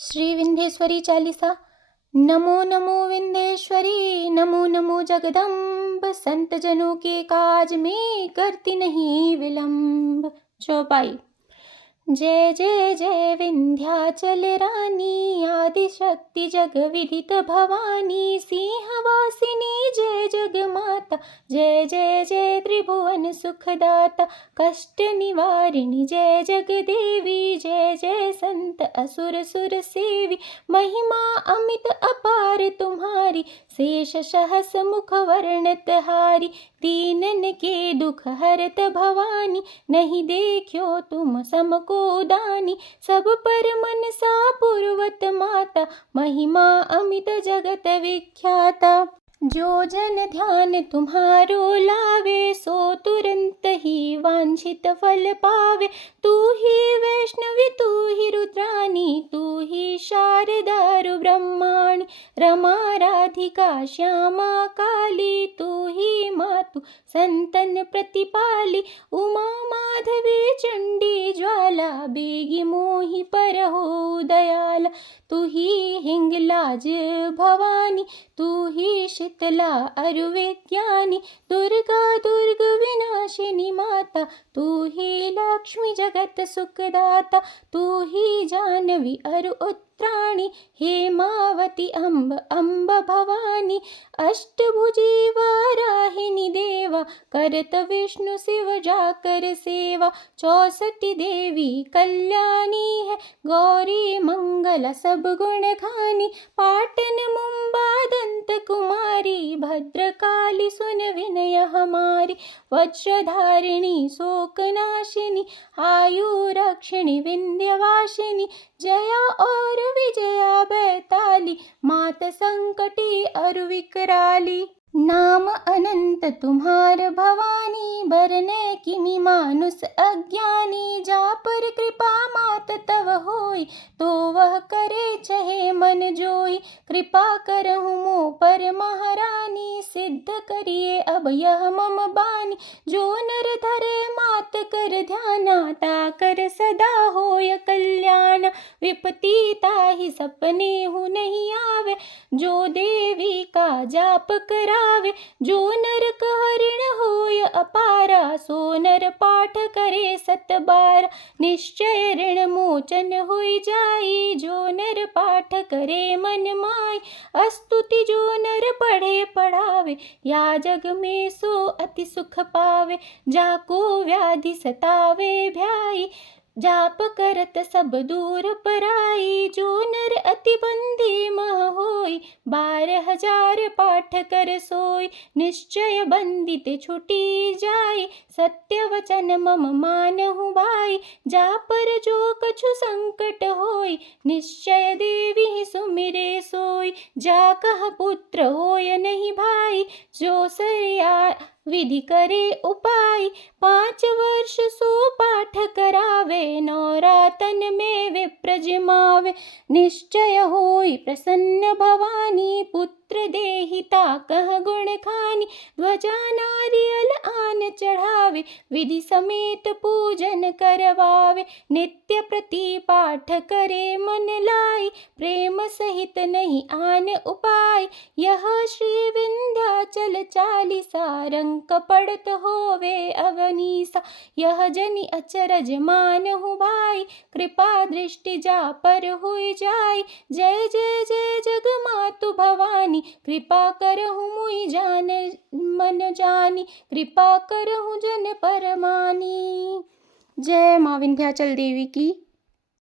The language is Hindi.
श्री विंध्येश्वरी चालीसा। नमो नमो विंध्येश्वरी, नमो नमो जगदम्ब। संत जनों के काज में करती नहीं विलंब। चौपाई। जय जय जय विंध्याचल रानी, आदि शक्ति जग विदित भवानी। सिंहवासिनी जय जग माता, जय जय जय त्रिभुवन सुखदाता। कष्ट निवारिणी जय जग देवी, जय जय संत असुर सुर सेवी। महिमा अमित अपार तुम्हारी, शेष सहस मुख वर्णत हारी। दीनन के दुख हरत भवानी, नहीं देखो तुम समको दानी। सब पर मनसा पूर्वत माता, महिमा अमित जगत विख्याता। जो जन ध्यान तुम्हारो लावे, सो तुरंत ही वांछित फल पावे। तू ही वैष्णवी तू ही रुद्राणी, तू ही शारदा ब्रह्माणी। रमा राधिका श्यामा काली, तू ही मातु संतन प्रतिपाली। उमा माधवी चंडी ज्वाला, बेगी मोहि परहो दयाला। तू ही हिंगलाज भवानी, तू ही शीतला अरुविज्ञानी। दुर्गा दुर्ग विनाशिनी माता, तू ही लक्ष्मी जगत सुखदाता। तू ही जानवी अरु उत्त्राणी, हेमावती अम्ब अम्ब भवानी। अष्टभुजी वाराहिनी देवा, करत विष्णु शिव जाकर सेवा। 64 देवी कल्याणी है, गौरी मंगला सब गुण खानी। पाटन मुंबा दंत कुमारी, भद्रकाली सुन विनय हमारी। वज्रधारिणी शोकनाशिनी, आयु रक्षिणी विंध्यवासिनी। जया और विजया बैताली, मात संकटी अरु विकराली। नाम अनंत तुम्हार भवानी, बरने किमि मानुष अज्ञानी। जा पर कृपा मात तव होई, तो वह करे चहे मन जोई। कृपा करहु मो पर महारानी, सिद्ध करिए अब यह मम बानी। जो नर धरे मात कर ध्याना, ताकर सदा होय कल्याण। विपत्ति ताहि सपने हु नहीं आवे, जो देवी का जाप करावे। जो नर कह ऋण होय अपारा, सो नर पाठ करे 7 बार। निश्चय ऋण मोचन होई जाई, जो नर पाठ करे मन माई। स्तुति जो नर पढ़े पढ़ावे, या जग में सो अति सुख पावे। जाको व्याधि सतावे भ्याई, जाप करत सब दूर पराई। जो नर अति बंदी मह होई, 12,000 पाठ कर सोई। निश्चय बंदित छुटी जाई, सत्य वचन मम मानहु भाई। जा पर जो कछु संकट होई, निश्चय देवी सुमिरे सोई। जा कह पुत्र होय नहीं भाई, जो सरिया विधि करे उपाय। 5 वर्ष सो पाठ करावे, नौरातन में विप्र जिमावे। निश्चय होई प्रसन्न भवानी, पुत्र देहिता कह गुण खानी। ध्वजा नारियल आन चढ़ावे, विधि समेत पूजन करवावे। नित्य प्रति पाठ करे मन लाई, प्रेम सहित नहीं आन उपाय। यह श्री विंध्याचल चालीसा, रंक पढ़त होवे अवनीसा। यह जनि अचरज मानहु भाई, कृपा दृष्टि जा पर हुई जाई। जय जय जय जग मातु भवानी, कृपा करहु मुई जान मन जानी। कृपा करहु जन परमानी। जय माँ विंध्याचल देवी की।